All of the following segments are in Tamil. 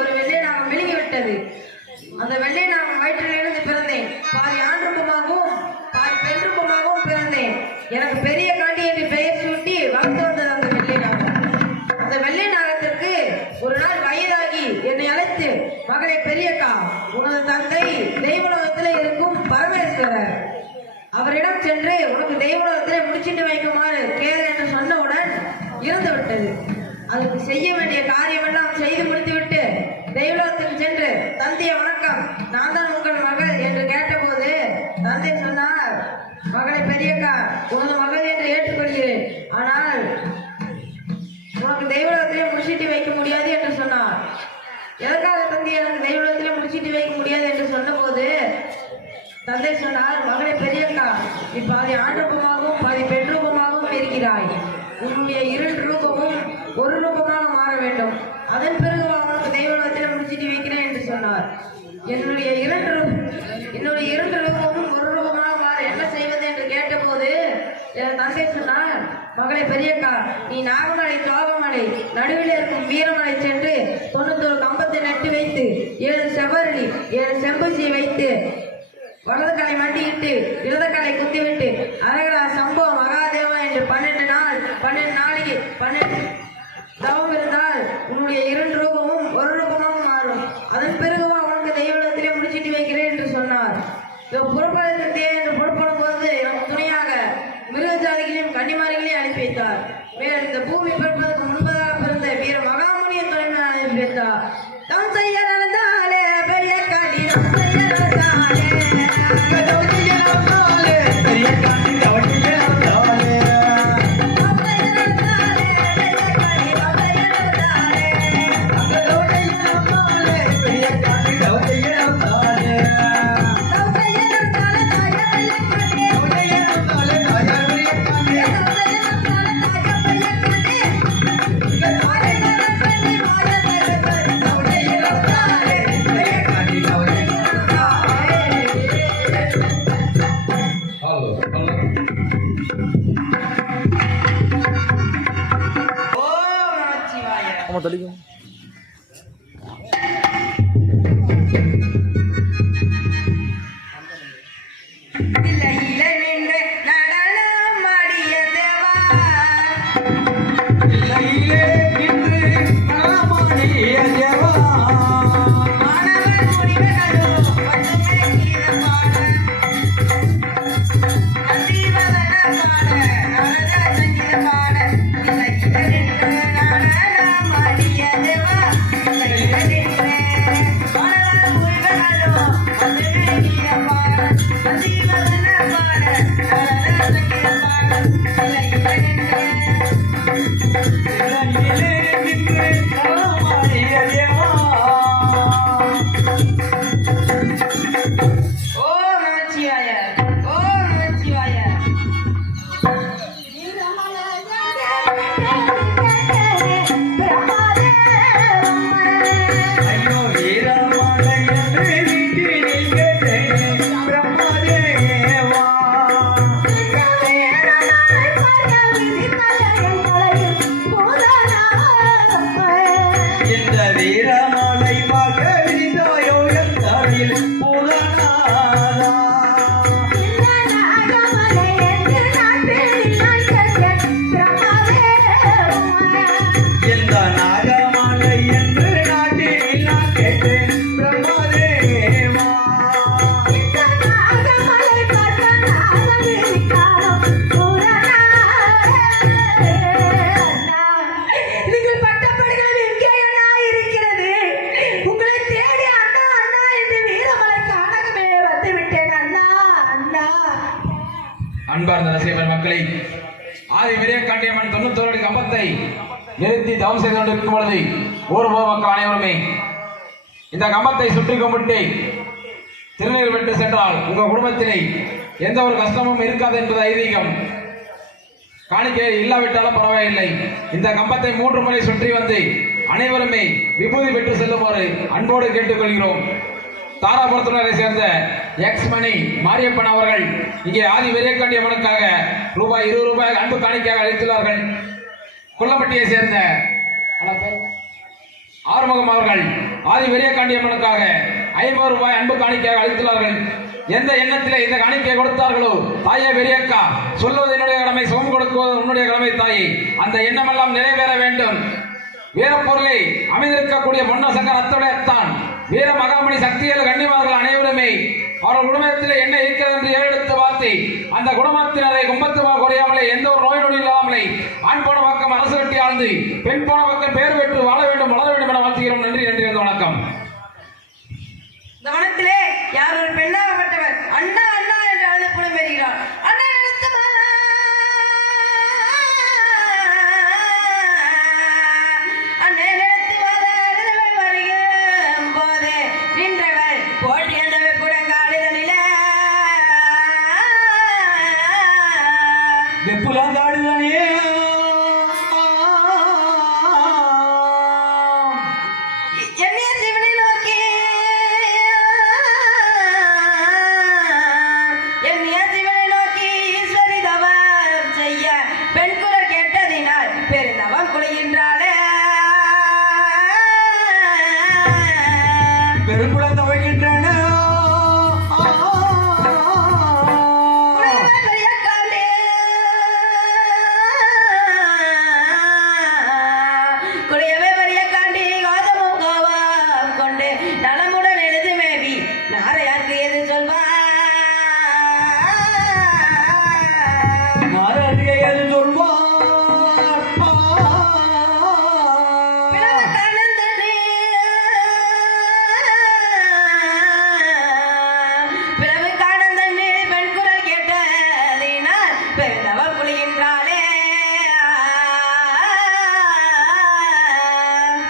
ஒரு வெள்ளை நாகம் விழுங்கிவிட்டது. அந்த வெள்ளை நாகம் வயிற்றிலிருந்து பிறந்தேன். பாதி ஆண் ரூபமாகவும் பாதி பெண் ரூபமாகவும் பிறந்தேன். எனக்கு பெரிய காண்டி என்று பெயர் சூட்டி வளர்த்து வந்தது அந்த வெள்ளை நாகம். அந்த வெள்ளை நாகத்திற்கு ஒரு நாள் வயதாகி என்னை அழைத்து, மகளே பெரியக்கா, உனது தந்தை தெய்வலோகத்தில் இருக்கும் பரமேஸ்வரர், அவரிடம் சென்று உனக்கு தெய்வலோகத்திலே முடிச்சிட்டு வைக்குமாறு கேளு என்று சொன்னவுடன் இறந்து விட்டது. அதுக்கு செய்ய வேண்டிய காரியமெல்லாம் செய்து முடித்துவிட்டு தெய்வலோகத்தில் சென்று, தந்தைய வணக்கம், நான் தான் உங்கள் மகள் என்று கேட்டபோது தந்தை சொன்னார், மகளை பெரியக்கா, உனது மகள் என்று ஏற்றுக்கொள்கிறேன், ஆனால் உனக்கு தெய்வலோகத்திலே முடிச்சிட்டு வைக்க முடியாது என்று சொன்னார். எதற்காக தந்தை எனக்கு தெய்வலோகத்திலே முடிச்சிட்டு வைக்க முடியாது என்று சொன்னபோது தந்தை சொன்னார், மகளை பெரியக்கா, நீ பாதி ஆண் ரூபமாகவும் பாதி பெண் ரூபமாகவும் இருக்கிறாய். உன்னுடைய இரண்டு ரூபமும் ஒரு ரூபமாக மாற வேண்டும். அதன் பிறகு அவனுக்கு தெய்வலோகத்தில் முடிச்சிட்டு வைக்கிறேன் என்று சொன்னார். என்னுடைய இரண்டு ரூபமும் ஒரு ரூபமாக மாற என்ன செய்வது என்று கேட்டபோது என் தந்தை சொன்னார், மகளை பெரியக்கா, நீ நாகமலை தோகமலை நடுவில் இருக்கும் வீரமலை சென்று 91 கம்பத்தை நட்டு வைத்து 7 செவ்வரளி 7 செம்பூசியை வைத்து வலது காலை மண்டியிட்டு இடது காலை குத்திவிட்டு அரகரா சம்போ மகாதேவா என்று 12 நாளைக்கு 12 தவம் இருந்தால் உன்னுடைய இரண்டு ரூபமும் ஒரு ரூபமாக மாறும். அதன் பிறகு அவனுக்கு தெய்வலோகத்திலே முடிச்சிட்டு வைக்கிறேன் என்று சொன்னார். புறப்படத்தே என்று புறப்படும் போது எனக்கு துணையாக மிருக ஜாதிகளையும் கன்னிமாரிகளையும் அனுப்பி வைத்தார். மேலும் இந்த பூமி பிறப்பதற்கு முன்பதாக பிறந்த வீர மகாமுனியின் துணைமையாக அனுப்பி வைத்தார். தம் செய்ய நடந்தாலே பெரிய காடி தெளிக்கும். அன்பார்ந்த ரசிகர் மக்களை, ஆதி வீரகாண்டியம்மன் 91 கம்பத்தை நிறுத்தி தவம் செய்து கொண்டிருக்கும் பொழுது ஊர் மக்கள் அனைவருமே இந்த கம்பத்தை சுற்றி கும்பிட்டு திருநீர் விட்டு சென்றால் உங்கள் குடும்பத்திலே எந்த ஒரு கஷ்டமும் இருக்காது என்பது ஐதீகம். காணிக்கை இல்லாவிட்டாலும் பரவாயில்லை, இந்த கம்பத்தை 3 முறை சுற்றி வந்து அனைவருமே விபூதி பெற்று செல்லுமாறு அன்போடு கேட்டுக்கொள்கிறோம். தாராபுரத்தினரை சேர்ந்த எக்ஸ் மணி மாரியப்பன் அவர்கள் இங்கே ஆதி வீரகாண்டியம்மனுக்காக ரூபாய் 20 அன்பு காணிக்கையாக அளித்துள்ளார்கள். கொல்லப்பட்டியை சேர்ந்த ஆறுமுகம் அவர்கள் ஆதி வெறியக்காண்டியம்மனுக்காக 50 ரூபாய் அன்பு காணிக்கையாக அளித்துள்ளார்கள். எந்த எண்ணத்திலே இந்த காணிக்கை கொடுத்தார்களோ, தாயே பெரியக்கா, சொல்வது என்னுடைய கடமை, சுகம் கொடுக்குவது உன்னுடைய கடமை தாயே, அந்த எண்ணமெல்லாம் நிறைவேற வேண்டும். வீரப்பொருளை அமைந்திருக்கக்கூடிய பொன்னசங்கர் அத்துடையத்தான் வீர மகாமணி சக்திகள் கண்ணிமார்கள் அனைவருமே அவர்கள் குடும்பத்தில் என்ன இருக்கிறது என்று ஏறெடுத்து பார்த்து அந்த குடும்பத்தினரை கும்பத்துமாக குறையாமலே, எந்த ஒரு நோய் நொடி இல்லாமலே, ஆண் போன பக்கம் அரசு கட்டி ஆழ்ந்து பெண் போன பக்கம் பேர் பெற்று வாழ வேண்டும், வளர வேண்டும் என வாழ்த்துகிறோம். நன்றி நன்றி. வணக்கம். இந்த வனத்திலே யார் ஒரு பெண்ணாகப்பட்டவர் அண்ணா அண்ணா என்று அழுது புலம்பெறுகிறார். அண்ணா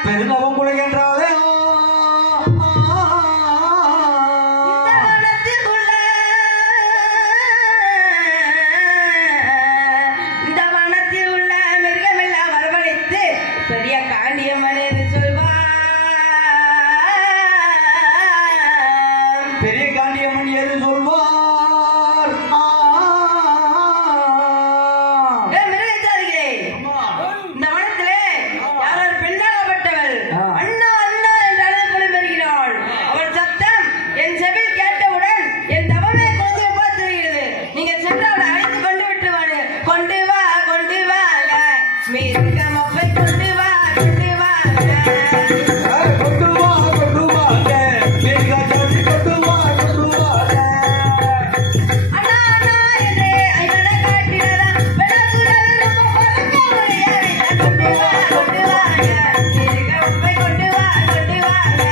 பெருந்தவம் குலைகின்றாலே இந்த வனத்தில் உள்ள மிருகமெல்லாம் வரவழைத்து பெரிய காண்டியம்மன் என்று சொல்வார். பெரிய காண்டியம்மன் என்று சொல்வார். மிருகச்சாரிகளே, இந்த வனத்திலே யாரார் பெண்ணாகப்பட்டவள் அண்ணா அண்ணா என்று அழுது புலம்பெறுகிறாள். அவள் சத்தம் என் செவில் கேட்டவுடன் என் தவமே கொஞ்சம் பார்த்துகிறது. நீங்க சென்று அவளை அழைத்து கொண்டு விட்டு வாங்க. கொண்டு வா கொண்டு வாங்க, மிருகம் அப்பை கொண்டு வா கொண்டு வாங்க. கொண்டு வா கொண்டு வாங்க, மிருகச்சாரி கொண்டு வா கொண்டு வாங்க. அண்ணா அண்ணா என்று ஐவன காட்டினதா பெணகுரல் நம்ம பறக்க முடியாது. கொண்டு வா கொண்டு வாங்க, மிருகம் அப்பை கொண்டு வா கொண்டு வாங்க.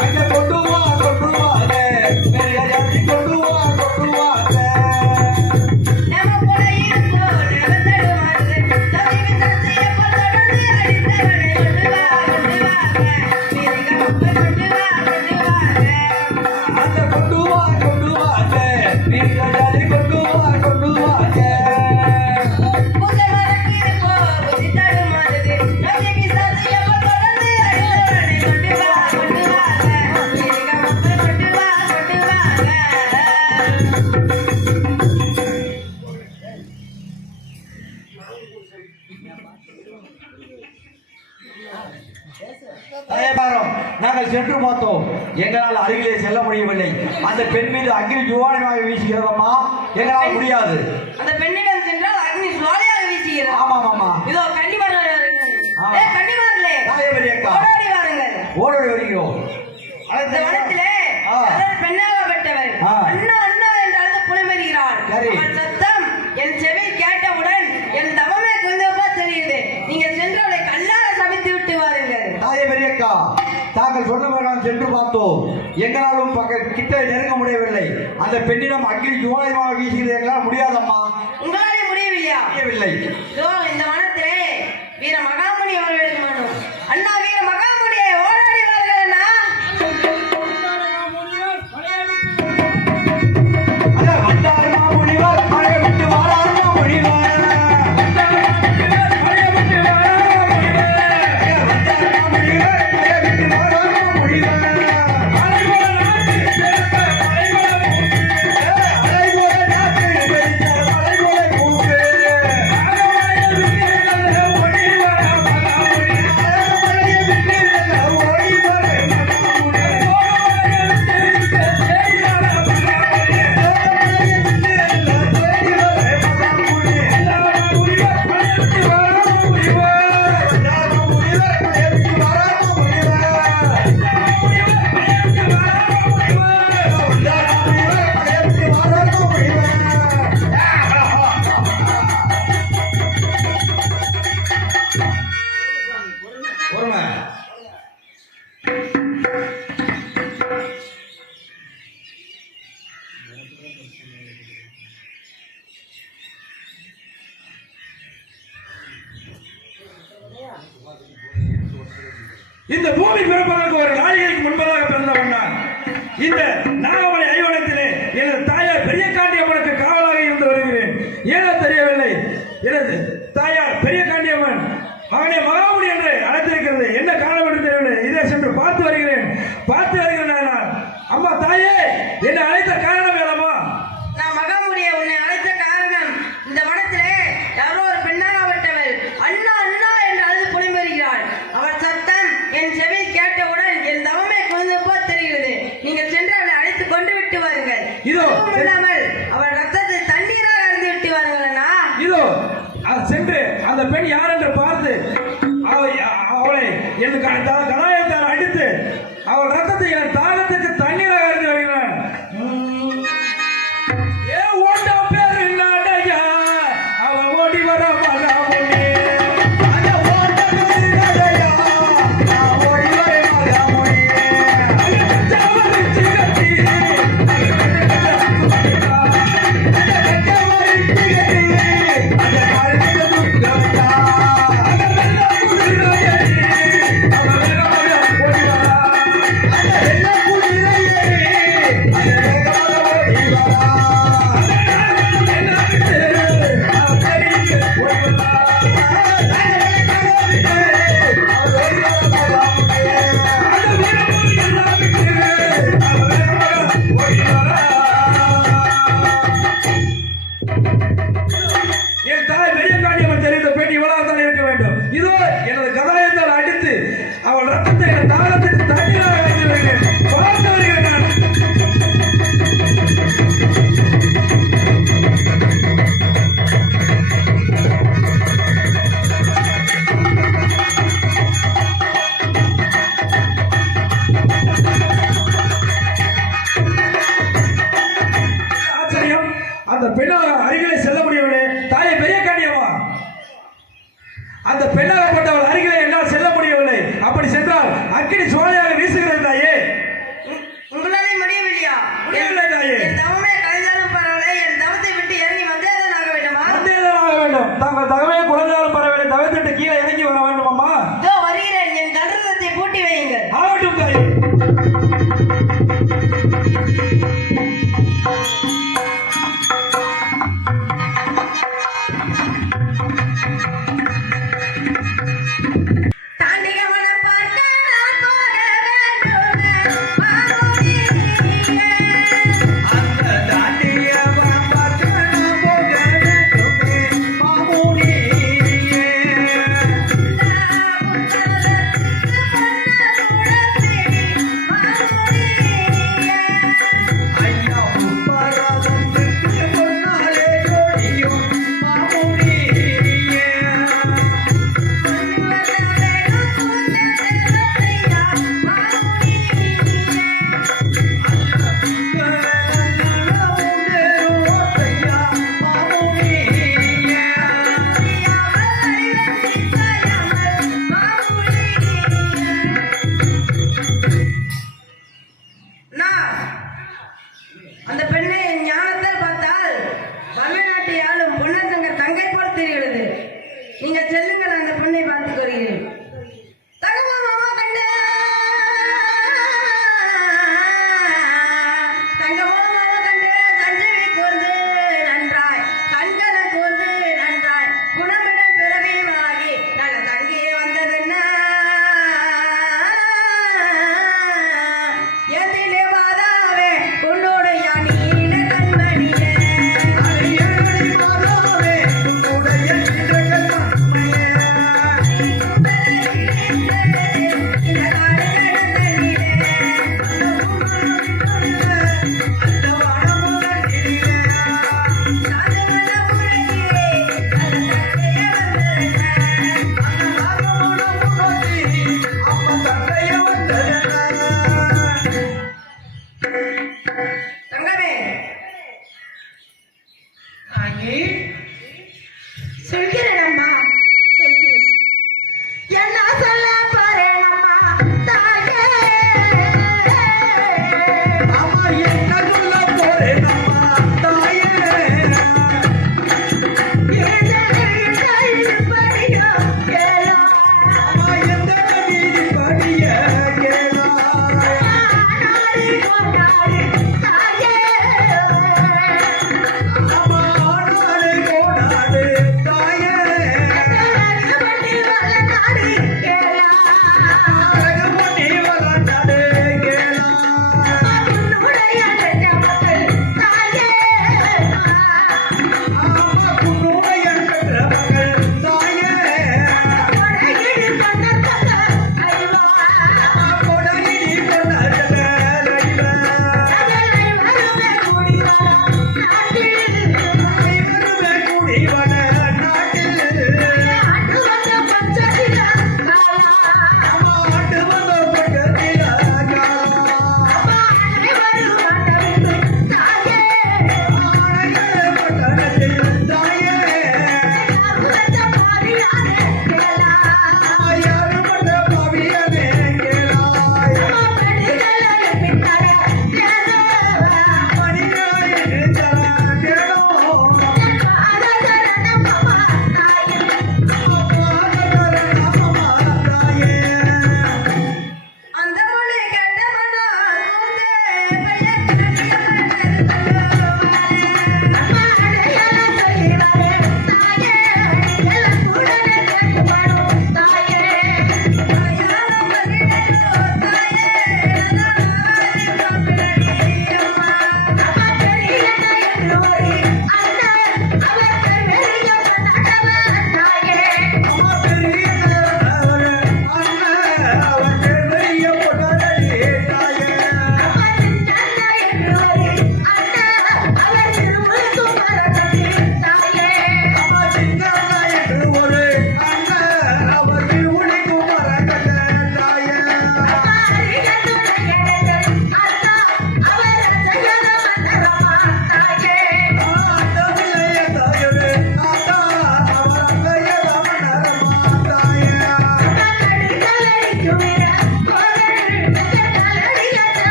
அங்க கொண்டு வா கொண்டு வாங்க, மிருகச்சாரி கொண்டு வா கொண்டு வாங்க. நம்ம போல இருப்போம் நிலத்தடு மாறுது. தவிவி சத்திய பொருளோடு அடித்தவனை கொண்டு வா கொண்டு வாங்க, மிருகம் அப்பை கொண்டு வா கொண்டு வாங்க. அங்க கொண்டு வா கொண்டு வாங்க, மிருகச்சாரி கொண்டு வா கொண்டு வாங்க. பூஜை மரக்கு இருப்போம் புத்தி தடு மாறுது. தவிவி சத்திய பொருளோடு அடித்தவனை கொண்டு வா கொண்டு வாங்க, மிருகம் அப்பை கொண்டு வா கொண்டு வாங்க. தயபாரம் நாங்கள் சென்று பார்த்தோம். எங்களால் அருகிலே செல்ல முடியவில்லை. அந்த பெண் மீது அக்கினி ஜுவாலியாக வீசுகிறதம்மா. எங்களால் முடியாது. அந்த பெண்ணிடம் சென்றால் அக்னி சுவாலையாக வீசுகிறது. ஆமாம் ஆமா. இதோ கன்னிமார்கள் ஆமா. கன்னிமார்களே, தாயபெரியக்கா ஓடோடி வாருங்கள். ஓடோடி வருகிறோம். இந்த வனத்திலே ஆ. யாரார் பெண்ணாகப்பட்டவர் ஆ. அண்ணா அண்ணா என்று அழுது புலம்பெறுகிறாள். சரி. அவள் சத்தம் என் செவில் கேட்டவுடன் என் தவமே கொஞ்சமா தெரியுது. நீங்க சென்று அவளை கல்லால சமைத்து விட்டு வாருங்கள். தாயபெரியக்கா தாங்கள் சொன்ன பிரகாரம் சென்று பார்த்தோம். எங்களாலும் கிட்ட நெருங்க முடியவில்லை. அந்த பெண்ணிடம் அக்கினி ஜுவாலியாக வீசுகிறது எங்களால் முடியாதம்மா. உங்களாலே முடியவில்லையா? முடியவில்லை. இதோ இந்த வனத்திலே வீர மகாமுனி அவர்களுக்கு மனு. அண்ணா வீர மகாமுனியை ஓடாடி வாருங்கள் அண்ணா. அட வந்தாருமா முனிவர், மழை விட்டு வாராருமா முனிவர். வந்தாருமா முனிவர், மழை விட்டு வாராருமா முனிவர். அலைபோல நாட்டில் பெய்த மழைபோல பூக்கு. இந்த நாகமலை ஐவனத்திலே எனது தாயார் பெரிய காண்டியம்மனுக்கு காவலாக இருந்து வருகிறேன். ஏனோ தெரியவில்லை, எனது தாயார் பெரிய காண்டியம்மன் மகனே மகாமுனி என்று அழைத்திருக்கிறது. என்ன காரணம் என்று தெரியவில்லை. இதை சென்று பார்த்து வருகிறேன் நான். அம்மா தாயே, என்னை அழைத்த காரணம் வேணாமா? நான் மகாமுடியை உன்னை அழைத்த காரணம், இந்த வனத்திலே யாரோ ஒரு பெண்ணாகப்பட்டவள் அண்ணா அண்ணா என்று அழுது புலம்பெறுகிறாள். அவள் சத்தம் என் செவியில் கேட்டவுடன் என் தவமே குழந்தை போல் தெரிகிறது. நீங்கள் சென்று அவளை அழைத்து கொண்டு விட்டு வாருங்கள். இதோ இல்லாமல் அவள் ரத்தத்தை தண்ணீராக அருந்து விட்டு வாருங்கள் அண்ணா. இதோ சென்று அந்த பெண் யார் என்று பார்த்து அவளை என் கலாயத்தால் அடித்து அவள் ரத்தத்தை என் தாகத்துக்கு தண்ணீராக அருந்து வருகிறான். ஏ ஓட்ட பேரு நாடையா அவள் ஓடி வர மகாமுனி. அந்த ஓட்டத்தில் நடையா, நான் ஓடி வர மகாமுனி. ஜவரிச்சு கட்டி என் தாய் பெரிய காண்டியம்மன் தெரிந்த பெண் இவளாக தான் இருக்க வேண்டும். இதோ எனது கதாயத்தால் அடித்து அவள் ரத்தத்தை என் தாகத்துக்கு தண்ணீராக அடைந்து வருகிறேன். பார்த்து வருகிறேன் நான். ஆச்சரியம், அந்த பெண்ணாக அருகிலே செல்ல முடியவில்லை. தாயை பெரிய காண்டியம்மா, அந்த பெண்ணாகப்பட்டவள் அருகிலே என்னால் செல்ல முடியவில்லை. அப்படி சென்றால் அக்கினி சோழையாக வீசுகிறது தாயே. உங்களாலே முடியவில்லையா? முடியவில்லை தாயே. என் தவமே கலைந்தாலும் பரவாயில்லை, என் தவத்தை விட்டு இறங்கி வந்தேதான் ஆக வேண்டுமா? வந்தேதான் ஆக வேண்டும். தாங்கள் தகவே குறைந்தாலும் பரவாயில்லை, தவிர்த்துட்டு கீழே இறங்கி வர வேண்டும் அம்மா. இதோ வருகிறேன். என் கண்டத்தை பூட்டி வையுங்கள். ஆகட்டும் தாயே. தாண்டிகமனம் பார்க்க நான் போக வேண்டுமே, மாமுனியே. அந்த தாண்டியவா பார்க்க நான் போக வேண்டுமே, மாமுனியே. நான் உன்னதற்கு வந்த குழந்தை, மாமுனியே.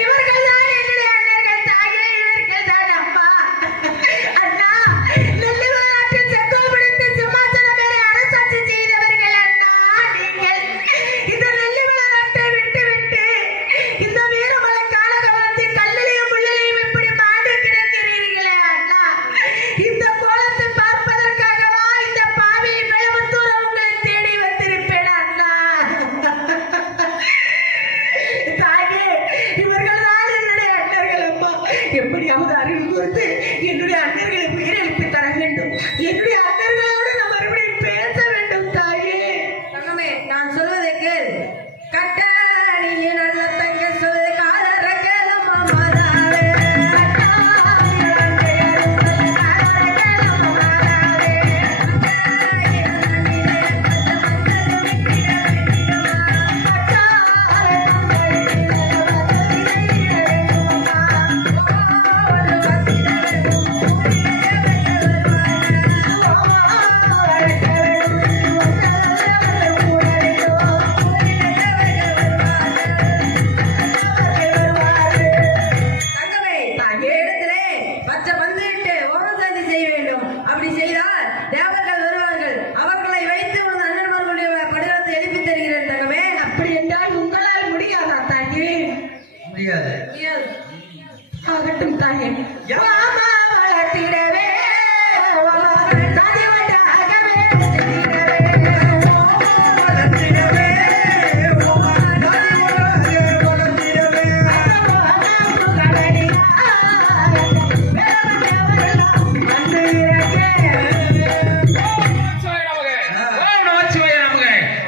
இவர்கள் தான் என்னுடைய அண்ணர்கள் தாயே, இவர்கள் தான் அம்மா. அண்ணா, நெல்லிமலைநாட்டில் செங்கோல் பிடித்து சிம்மாசனம் ஏறி அரசாட்சி செய்தவர்கள் அண்ணா நீங்கள். இந்த நெல்லிமலைநாட்டை விட்டுவிட்டு இந்த வீரமலை கானகவாசி கல்லிலையும் முள்ளிலையும் இப்படி மாண்டு கிடக்கிறீர்களே அண்ணா. இந்த கோலத்தை பார்ப்பதற்காகவா இந்த பாவி வேலமுத்தூர் உங்களை தேடி வந்திருப்பேன் அண்ணா. தாயே, இவர்கள் தான் என்னுடைய அண்ணர்கள் அம்மா. எப்படியாவது அறிவு கொடுத்து என்னுடைய அண்ணர்களை உயிரிழப்பு தர வேண்டும். என்னுடைய அண்ணர்களோடு நான் மறுபடியும் பேச வேண்டும் தாயே. தங்கமே, நான் சொல்வதை கேள். கட்டாணியே நல்ல தங்க சொல்வதை காதற கேளம்மா மாதாவே. தங்கமே, இடத்திலே பச்சை வந்துவிட்டு ஓமசாந்தி செய்ய வேண்டும். அப்படி செய்தால் தேவர்கள் வருவார்கள். அவர்களை வைத்து உனது அண்ணன்மார்களுடைய படிவத்தை எழுப்பி தருகிறேன் தங்கமே. அப்படி என்றால் உங்களால் முடியாதா தாயே? முடியாது. ஆகட்டும் தாயே. வாமா வளர்த்திடவே, தாதி வட்டாகவே வளர்த்திடவே, வளர்த்திடவே, வளர்த்திடவே. ஓம் நமச்சிவாய நமக.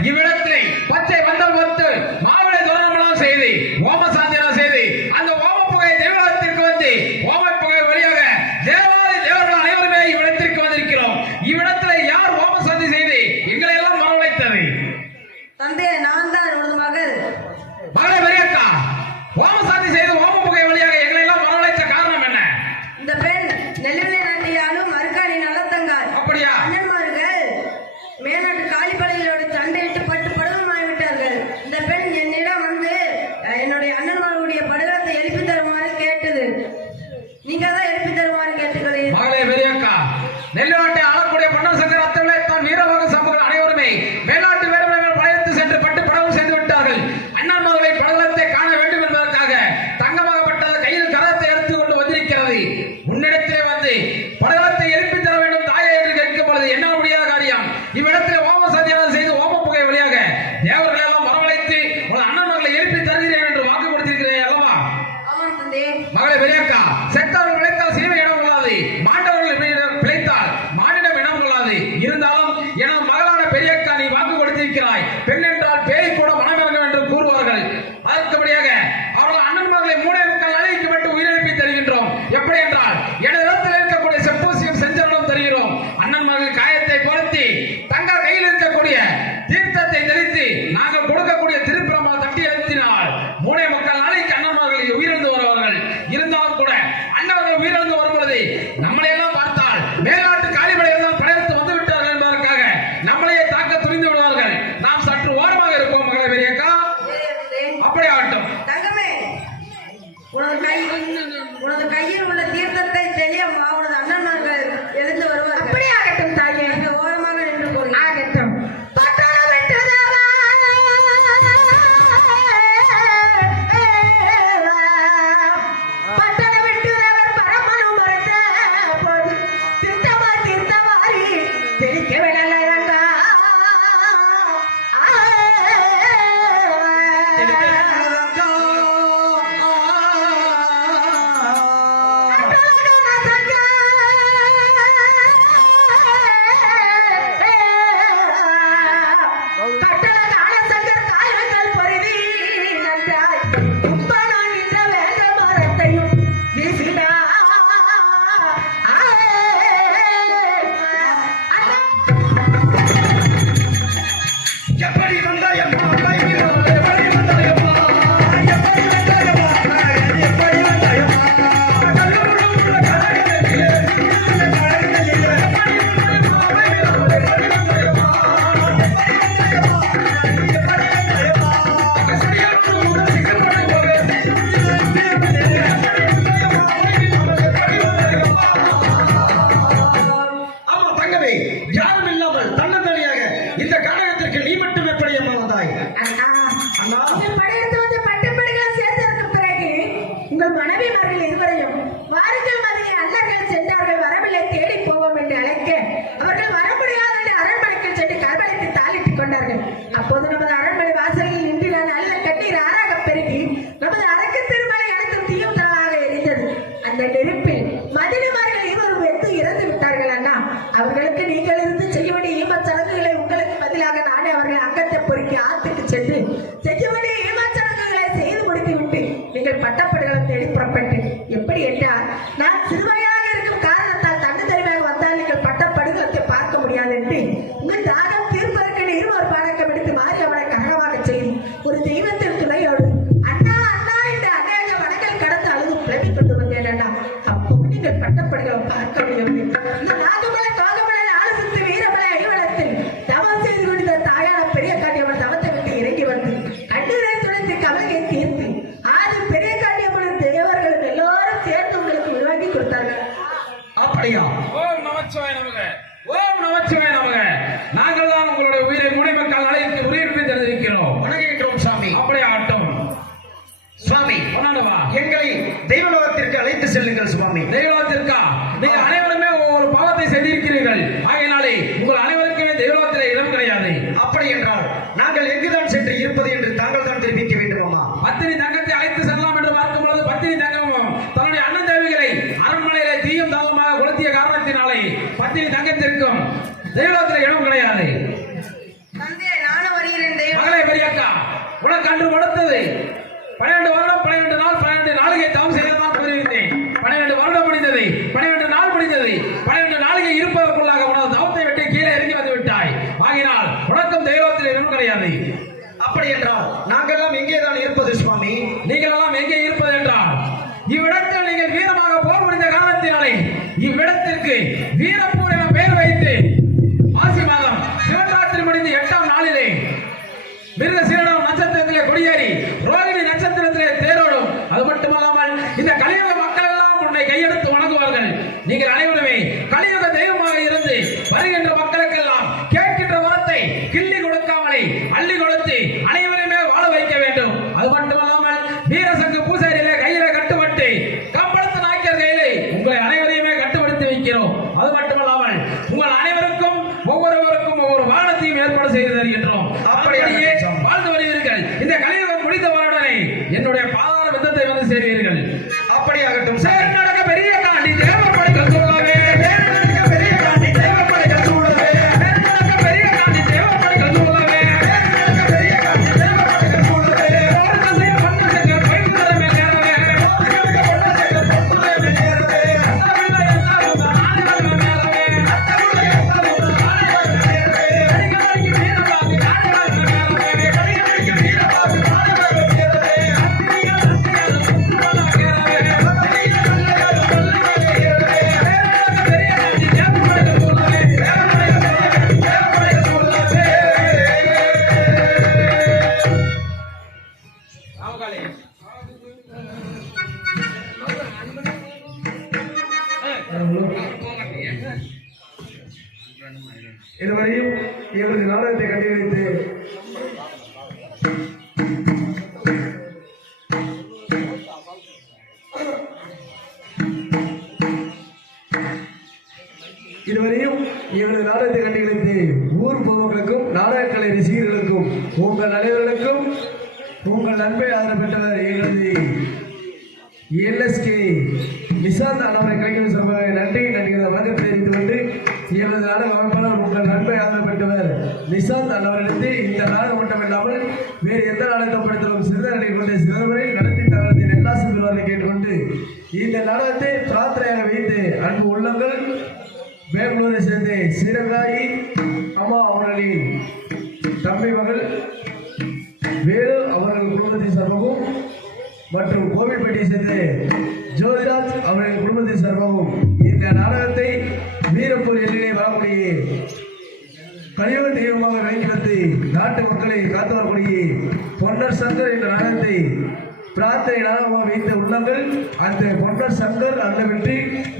இவ்விடத்திலே பச்சை பந்தல் பொறுத்து மாவிளை தோரணமெல்லாம் செய்து ஓமசாந்தியெல்லாம் செய்து அந்த ஓம புகை தேவாலயத்திற்கு வந்து ஓம புகை வழியாக தேவாலய தேவர்கள் அனைவருமே இவ்விடத்திற்கு வந்திருக்கிறோம். இவ்விடத்திலே யார் ஓமசாந்தி செய்து எங்களை எல்லாம் வரவழைத்தது? தந்தைய நான் தான் உனது மகள். மகளே பெரியக்கா, ஓமசாந்தி செய்து ஓம புகை வழியாக எங்களை எல்லாம் வரவழைத்த காரணம் என்ன? இந்த பெண் நெல்லிவிலை நாட்டியாலும் அருக்காணி நல்லத்தங்கால். அப்படியா? அண்ணன்மார்கள் மேல்நாட்டு காலிப்படைகளோடு சண்டையிட்டு பட்டு படுவமாகிவிட்டார்கள். இந்த பெண் என்னிடம் வந்து என்னுடைய அண்ணன்மார்களுடைய படுகளத்தை எழுப்பி தருமாறு கேட்டது. நீங்க தான் எழுப்பி தருமாறு கேட்டுக்கிறீர்கள். மகளே பெரியக்கா, நெல்நாட்டை ஆளக்கூடிய பொன்னம் சங்கர் அத்தவிலே தான் வீரபாக சமூகம் அனைவருமே மேல்நாட்டு வீரர்கள் படையெடுத்து சென்று பட்டு படகு செய்து விட்டார்கள். அண்ணன்மார்களை படலத்தை காண வேண்டும் என்பதற்காக தங்கமாகப்பட்டது கையில் கரத்தை எடுத்துக் கொண்டு வந்திருக்கிறது. உன்னிடத்திலே வந்து படலத்தை எழுப்பி தர வேண்டும் தாயே என்று கேட்கும் பொழுது என்ன முடியாத காரியம். இவ்விடத்திலே ஓம சந்தியானம் செய்து ஓம புகை வழியாக தேவர்களை எல்லாம் வரவழைத்து உன் அண்ணன்மார்களை எழுப்பி தருகிறேன் என்று வாக்கு கொடுத்திருக்கிறேன் அல்லவா? ஆமாம் தந்தை. மகளே பெரியக்கா, செத்தவர்கள் பிழைத்தால் சீமை இனம் கொள்ளாது, மாண்டவர்கள் பிழைத்தால் மானிடம் இனம் கொள்ளாது. இருந்தாலும் எனது மகளான பெரியக்கா நீ வாக்கு கொடுத்திருக்கிறாய். பெண் என்றால் பேய் கூட மனமிறங்கும் என்று கூறுவார்கள். அதற்குபடியாக அவர்கள் அண்ணன்மார்களை 3.25 நாளைக்கு மட்டும் உயிரிழப்பி தருகின்றோம். எப்படி என்றால் எனது இடத்தில் இருக்கக்கூடிய செப்பூசியும் செஞ்சலும் தருகிறோம். அண்ணன்மார்கள் காயத்தை பொருத்தி தங்கள் கையில் இருக்கக்கூடிய தீர்த்தத்தை தெளித்து நாங்கள் கொடுக்கக்கூடிய திருப்பிரமா தட்டி எழுத்தினால் 3.25 நாளைக்கு அண்ணன்மார்கள் உயிரிழந்து வருவார்கள். இருந்தாலும் கூட அண்ணவர்கள் உயிரிழந்து வரும் பொழுது நம்மளை அவர்களுக்கு நீங்கள் இருந்து செய்ய வேண்டிய ஈமச் சடங்குகளை உங்களுக்கு பதிலாக நானே அவர்களை அங்கத்தை பொறுக்கி ஆத்துக்கு சென்று செய்ய வேண்டிய ஈமச் சடங்குகளை செய்து முடித்து விட்டு நீங்கள் பட்டப்படிகளை தேடி புறப்பட்டேன். எப்படி என்றால் நான் சிறுமையாக இருக்கும் காரணத்தால் தண்ணி தருமையாக வந்தால் நீங்கள் பட்டப்படுகளத்தை பார்க்க முடியாது என்று உங்கள் தாகம் தீர்ப்பதற்கு இருவர் பாடக்கம் எடுத்து மாறி அவனை கரகமாக செய்து ஒரு தெய்வத்தின் துணையோடு அண்ணா அண்ணா என்று அநேக வடங்கள் கடந்து அழுது பிளவி கொண்டு வந்தேன் அண்ணா. அப்பவும் நீங்கள் பட்டப்படுகளை பார்க்க முடியவில்லை. இந்த நாகமலை காகமலை ஆலோசித்து வீரமலை ஐவனத்தில் தவம் செய்து கொண்ட தாயான பெரிய காண்டியம்மன் தவத்தை விட்டு இறங்கி வந்து கண்ணீரை துளைத்து கவலையை தீர்த்து ஆதி பெரிய காண்டியம்மன் தேவர்களும் எல்லாரும் சேர்ந்து உங்களுக்கு உருவாக்கி கொடுத்தார்கள். அப்படியா? ஓம் நமச்சிவாய நமக. ஓம் நமச்சிவாய நமக. நாங்கள் தான் உங்களுடைய உயிரை முனைமக்கள் அழைத்து உயிரிழந்து தெரிவிக்கிறோம். வணங்குகின்றோம் சாமி. அப்படியே ஆட்டும் சுவாமி, கொண்டாடுவா. எங்களை தெய்வலோகத்திற்கு அழைத்து செல்லுங்கள் சுவாமி. தெய்வத்திற்கா நீங்கள் அனைவருமே ஒரு பாவத்தை செய்திருக்கிறீர்கள். ஆகையினாலே உங்கள் அனைவருக்குமே தெய்வத்திலே இடம் கிடையாது. அப்படி என்றால் நாங்கள் எங்குதான் சென்று இருப்பது என்று தாங்கள் தான் தெரிவிக்க வேண்டும் அம்மா. பத்தினி தங்கத்தை அழைத்து செல்லலாம் என்று பார்க்கும் பொழுது பத்தினி தங்கமும் தன்னுடைய அண்ணன் தேவிகளை அரண்மனையிலே தீயும் தாளமாக கொளுத்திய காரணத்தினாலே பத்தினி தங்கத்திற்கும் தெய்வத்திலே இடம் கிடையாது. தந்தை நானும் வருகிறேன் தெய்வம். மகளே பெரியக்கா, உனக்கு அன்று கொடுத்தது 12 வருடம் 12 நாள் 12 நாளிகை தவம் செய்யத்தான் கூறியிருந்தேன். 12 வருடம் முடிந்தது, 12 நாள் முடிந்தது. 12 நாளிகை இருப்பதற்குள்ளாக உனது தவத்தை விட்டு கீழே இறங்கி வந்து விட்டாய். ஆகினால் உனக்கும் தெய்வத்தில் இடம் கிடையாது. அப்படி என்றால் நாங்கெல்லாம் எங்கேதான் இருப்பது சுவாமி? நீங்கள் எல்லாம் எங்கே இருப்பது என்றால் இவ்விடத்தில் நீங்கள் வீரமாக போர் புரிந்த காரணத்தினாலே இவ்விடத்திற்கு வீரப்பூர் என பெயர் வைத்து மாசி மாதம் சிவராத்திரி முடிந்து 8ஆம் நாளிலே மிருகசீரணம் நட்சத்திரத்திலே கொடியேறி ரோகிணி நட்சத்திரத்திலே தேரோடும். அது மட்டுமல்லாமல் இந்த கலியுக மக்கள் எல்லாம் உன்னை கையெடுத்து வணங்குவார்கள். நீங்கள் அனைவருமே கலியுக தெய்வமாக இருந்து வருகின்ற மக்களுக்கெல்லாம் கேட்கின்ற வரத்தை கிள்ளி கொடுக்காமலே அள்ளி கொடுத்து அனைவருமே வாழ வைக்க வேண்டும். அது மட்டுமல்லாமல் வீரசங்கு பூசாரியிலே கையில கட்டுப்பட்டு கம்பளத்து நாய்க்கர் கையிலே உங்களை அனைவரையுமே கட்டுப்படுத்தி வைக்கிறோம். அது மட்டுமல்லாமல் உங்கள் அனைவருக்கும் ஒவ்வொருவருக்கும் ஒவ்வொரு வாகனத்தையும் ஏற்பாடு செய்து தருகின்றோம். அப்படியே வாழ்ந்து வருவீர்கள். இந்த கலியுகம் முடிந்தவருடனே என்னுடைய பாதார விதத்தை வந்து சேருவீர்கள். அப்படியாகட்டும் சார். நடக்க பெரிய காண்டி தேவப்படைகள் சூழவே, பெரிய காண்டி தேவப்படைகள் சூழவே, பெரிய காண்டி தேவப்படைகள் சூழவே, பெரிய காண்டி தேவப்படைகள் சூழவே, ஓர்க்க செய்ய பண்ண செங்க பைந்தரமே நேரவே, பண்ண செங்க பைந்தரமே நேரவே, அத்தவில்லை எந்தாலும் ஆணிகளமே நேரவே, அத்தவில்லை எந்தாலும் ஆணிகளமே நேரவே, கடிகளைக்கு வீரவாதி ஆணிகளமே நேரவே, கடிகளைக்கு வீரவாதி ஆணிகளமே நேரவே, அத்திரிகள் அத்திரிகள் சுற்றுவதாக நேரவே, அத்திரிகள் நல்ல நேரவே, பெரிய காண்டி தேவப்படைகள் சூழவே, தேவப்படைகள் சூழவே. இதுவரையும் எங்களது நாடகத்தை கண்டுபிடித்து ஊர் பொதுமக்களுக்கும் நாடகக்கலை ரசிகர்களுக்கும் உங்கள் அனைவர்களுக்கும் உங்கள் நண்பை ஆதரப்பட்டவர் எங்களது எல்எஸ்கே நிசாந்த் அண்ணாமலை கலைஞர் சபை நன்றி வணக்கத்தை தெரிவித்துக் கொண்டு எனது நாடக அமைப்பாளர் உங்கள் நண்பை ஆதரப்பட்டவர் நிசாந்த் அண்ணாமலிருந்து இந்த நாடகம் மட்டுமில்லாமல் வேறு எந்த நாடகத்தை படுத்தலும் சிறுதனை கொண்டு சிறுவரை நடத்தி தகவலத்தின் எல்லா சிறுவர்களை கேட்டுக்கொண்டு இந்த நாடகத்தை பிரார்த்தனையாக வைத்து அன்பு உள்ளங்கள் பெங்களூரை சேர்ந்து சீரகாயி அம்மா அவர்களின் தம்பி மகள் வேலு அவர்கள் குடும்பத்தின் சார்பாகவும் மற்றும் கோவில்பட்டியை சேர்ந்த ஜோதிராஜ் அவர்களின் குடும்பத்தின் சார்பாகவும் இந்த நாடகத்தை வீரப்பூர் எல்லையிலே வரக்கூடிய கலியுக தெய்வமாக விளங்கி வந்து நாட்டு மக்களை காத்து வரக்கூடிய பொன்னர் சங்கர் என்ற நாடகத்தை பிரார்த்தனை நாடகமாக வைத்த உள்ளங்கள் அந்த பொன்னர் சங்கர் அல்ல வெற்றி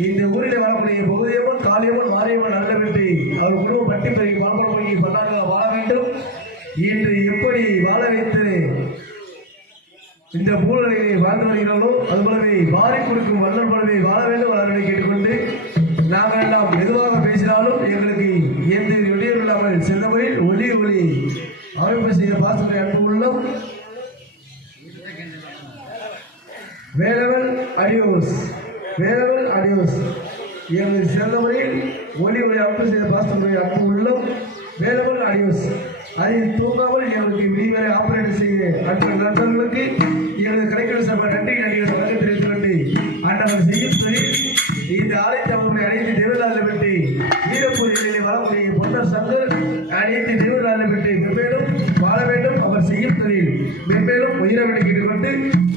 இந்த ஊரில் வரக்கூடிய பகுதியம்மன் காளியம்மன் மாரியம்மன் அல்ல வெற்றி அவர் குடும்பம் பட்டி பெருகி பால்படி பல்லாண்டுகள் வாழ வேண்டும் என்று எப்படி வாழ வைத்து இந்த பூலநிலையை வாழ்ந்து வருகிறார்களோ அதுபோலவே வாரி கொடுக்கும் வல்லல் போலவே வாழ வேண்டும் அவர்களை கேட்டுக்கொண்டு நாங்கள் எல்லாம் மெதுவாக பேசினாலும் எங்களுக்கு எந்த இடையூறு இல்லாமல் செல்லவழில் ஒளி அமைப்பு செய்த பாசத்தை அன்பு உள்ளம் வேலவன் அடியோஸ் எனது சிறந்த முறையில் ஒளி அன்பு செய்த பாஸ்டர் அன்பு உள்ளம் வேலவன் அடியோஸ் அதில் தூங்காமல் எங்களுக்கு விதிவரை ஆபரேட் செய்த அன்பு நண்பர்களுக்கு எனது கிடைக்கிற சபை நன்றி நன்றிகளை வழங்க தெரிவித்துக் கொண்டு அண்ணன் செய்யும் தொழில் இந்த ஆலயத்தை அவர்களை அனைத்து தேவதாரில் பெற்று வீரப்பூரிகளை வரக்கூடிய பொன்னர் சங்கர் அனைத்து தேவதாரில் பெற்று மென்மேலும் வாழ வேண்டும். அவர் செய்யும் தொழில் மென்மேலும் உயிரவிட கேட்டுக்கொண்டு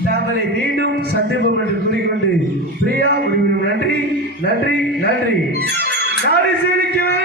தாங்களை மீண்டும் சந்திப்போம் என்று கூறிக்கொண்டு பிரியா முடிவிடும். நன்றி நன்றி நன்றி. நாடு சீரிக்கவே